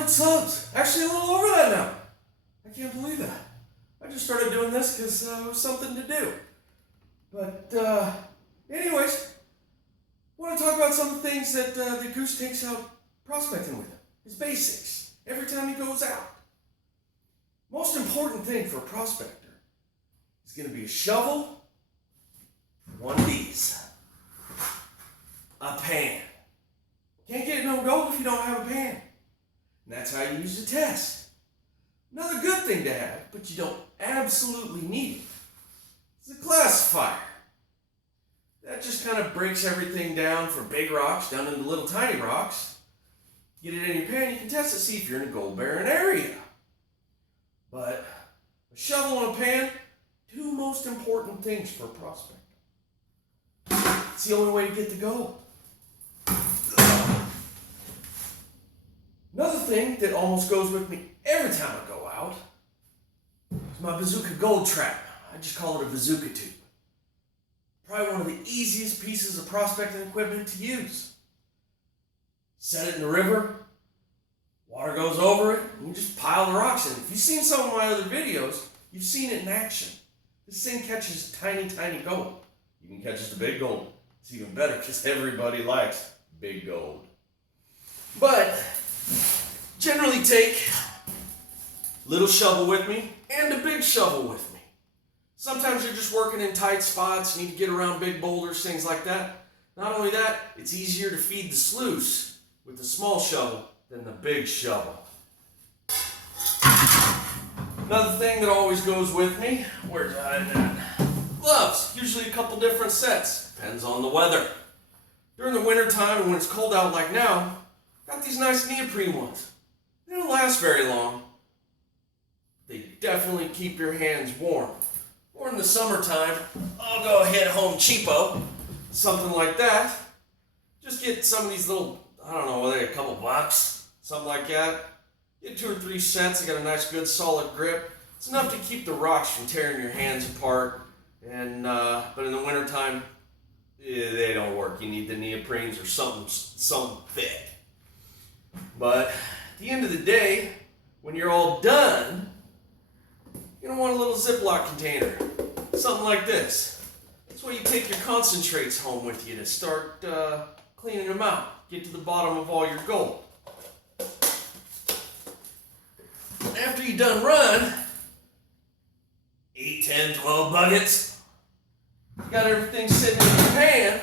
100 subs. Actually, a little over that now. I can't believe that. I just started doing this because it was something to do. But, anyways, I want to talk about some things that the Goose takes out prospecting with him. His basics. Every time he goes out. Most important thing for a prospector is going to be a shovel, one of these, a pan. Can't get no gold if you don't have a pan. And that's how you use the test. Another good thing to have, but you don't absolutely need it, is a classifier. That just kind of breaks everything down from big rocks down into little tiny rocks. Get it in your pan, you can test it, see if you're in a gold-bearing area. But a shovel and a pan, two most important things for a prospector. It's the only way to get the gold. Another thing that almost goes with me every time I go out is my bazooka gold trap. I just call it a bazooka tube. Probably one of the easiest pieces of prospecting equipment to use. Set it in the river, water goes over it, and you just pile the rocks in. If you've seen some of my other videos, you've seen it in action. This thing catches tiny, tiny gold. You can catch the big gold. It's even better because everybody likes big gold. But generally take little shovel with me and a big shovel with me. Sometimes you're just working in tight spots, you need to get around big boulders, things like that. Not only that, it's easier to feed the sluice with the small shovel than the big shovel. Another thing that always goes with me, where's that? Gloves, usually a couple different sets, depends on the weather. During the winter time and when it's cold out like now, got these nice neoprene ones. They don't last very long. They definitely keep your hands warm. Or in the summertime, I'll go ahead home cheapo, something like that. Just get some of these little, I don't know, whether a couple bucks, something like that. Get 2 or 3 sets, they got a nice good solid grip. It's enough to keep the rocks from tearing your hands apart. And but in the wintertime, they don't work. You need the neoprenes or something thick. But at the end of the day, when you're all done, you're going to want a little Ziploc container. Something like this. That's where you take your concentrates home with you to start cleaning them out. Get to the bottom of all your gold. After you're done run, 8, 10, 12 buckets. You got everything sitting in your pan.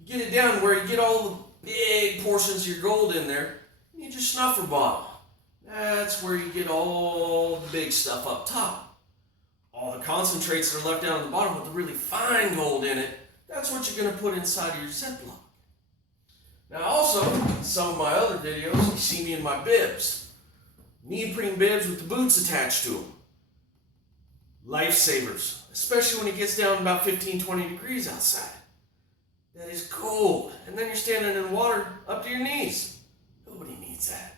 You get it down where you get all the big portions of your gold in there. And you just snuffer bottle. That's where you get all the big stuff up top. All the concentrates that are left down at the bottom with the really fine gold in it, that's what you're going to put inside of your Ziploc. Now also, in some of my other videos, you see me in my bibs. Neoprene bibs with the boots attached to them. Lifesavers, especially when it gets down about 15, 20 degrees outside. That is cold. And then you're standing in water up to your knees. Nobody needs that.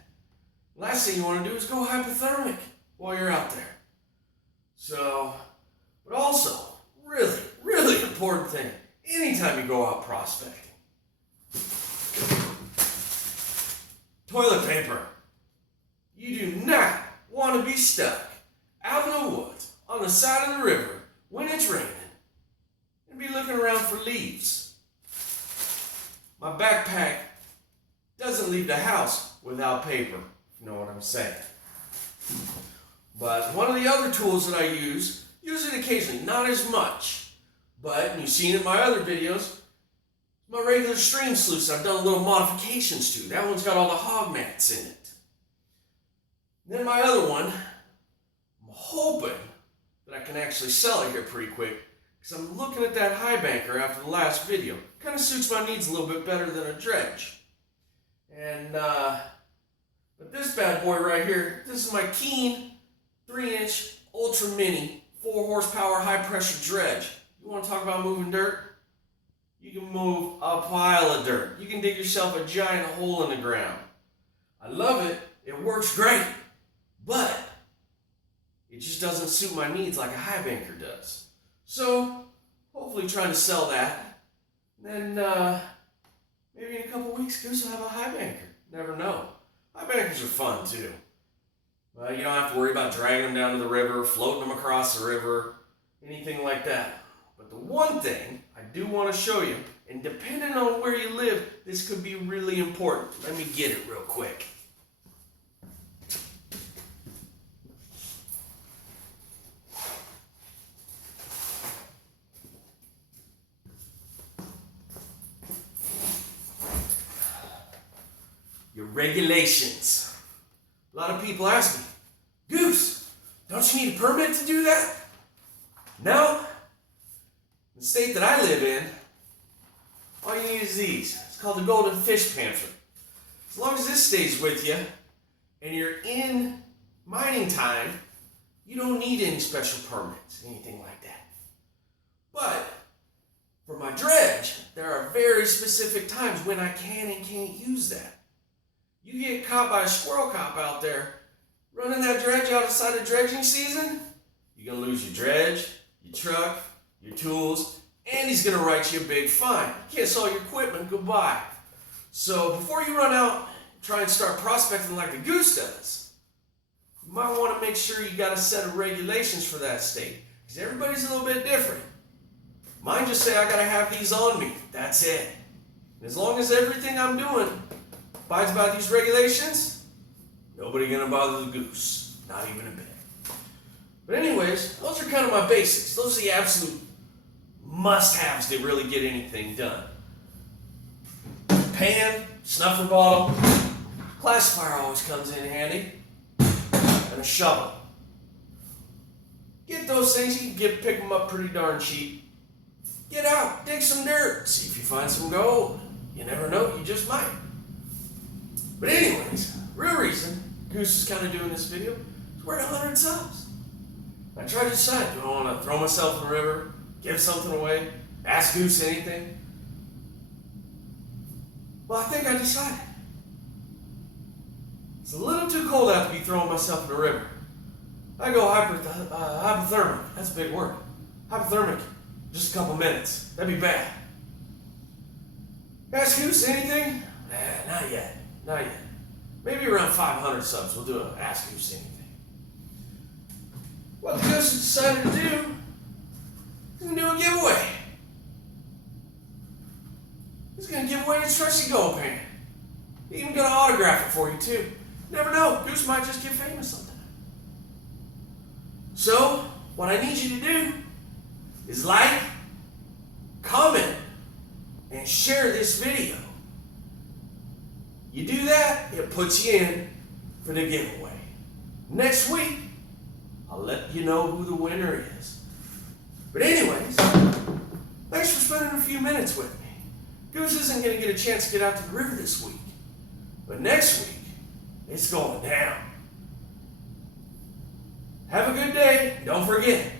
Last thing you want to do is go hypothermic while you're out there. So, but also, really, really important thing, anytime you go out prospecting. Toilet paper. You do not want to be stuck out in the woods on the side of the river when it's raining and be looking around for leaves. My backpack doesn't leave the house without paper. You know what I'm saying. But one of the other tools that I use it occasionally, not as much, but you've seen it in my other videos, my regular stream sluice I've done little modifications to. That one's got all the hog mats in it. And then my other one, I'm hoping that I can actually sell it here pretty quick because I'm looking at that high banker after the last video. Kind of suits my needs a little bit better than a dredge. And but this bad boy right here, this is my Keen 3-inch Ultra Mini 4 horsepower high pressure dredge. You want to talk about moving dirt? You can move a pile of dirt. You can dig yourself a giant hole in the ground. I love it. It works great. But it just doesn't suit my needs like a high banker does. So hopefully trying to sell that. Then maybe in a couple weeks Goose will have a high banker. Never know. High bankers are fun too. You don't have to worry about dragging them down to the river, floating them across the river, anything like that. But the one thing I do want to show you, and depending on where you live, this could be really important. Let me get it real quick. Your regulations. A lot of people ask me, Goose, don't you need a permit to do that? No. In the state that I live in, all you need is these. It's called the golden fish pamphlet. As long as this stays with you and you're in mining time, you don't need any special permits, anything like that. But for my dredge, there are very specific times when I can and can't use that. You get caught by a squirrel cop out there running that dredge outside of dredging season, you're going to lose your dredge, your truck, your tools, and he's going to write you a big fine. You can't sell your equipment, goodbye. So before you run out and try and start prospecting like the Goose does, you might want to make sure you got a set of regulations for that state, because everybody's a little bit different. Mine just say I got to have these on me. That's it. And as long as everything I'm doing abides by these regulations, nobody gonna bother the Goose, not even a bit. But anyways, those are kind of my basics. Those are the absolute must-haves to really get anything done. Pan, snuffer bottle, classifier always comes in handy, and a shovel. Get those things, you can pick them up pretty darn cheap. Get out, dig some dirt, see if you find some gold. You never know, you just might. But anyways, real reason Goose is kind of doing this video is we're at 100 subs. I tried to decide, do I want to throw myself in the river, give something away, ask Goose anything? Well, I think I decided. It's a little too cold out to be throwing myself in the river. I go hypothermic, that's a big word. Hypothermic, just a couple minutes, that'd be bad. Ask Goose anything? Not yet. Not yet. Maybe around 500 subs, we'll do an Ask Goose anything. What the Goose decided to do, he's going to do a giveaway. He's going to give away his trusty gold pan. He's even going to autograph it for you, too. Never know, Goose might just get famous sometime. So, what I need you to do is like, comment, and share this video. You do that, it puts you in for the giveaway. Next week, I'll let you know who the winner is. But anyways, thanks for spending a few minutes with me. Goose isn't going to get a chance to get out to the river this week. But next week, it's going down. Have a good day. Don't forget,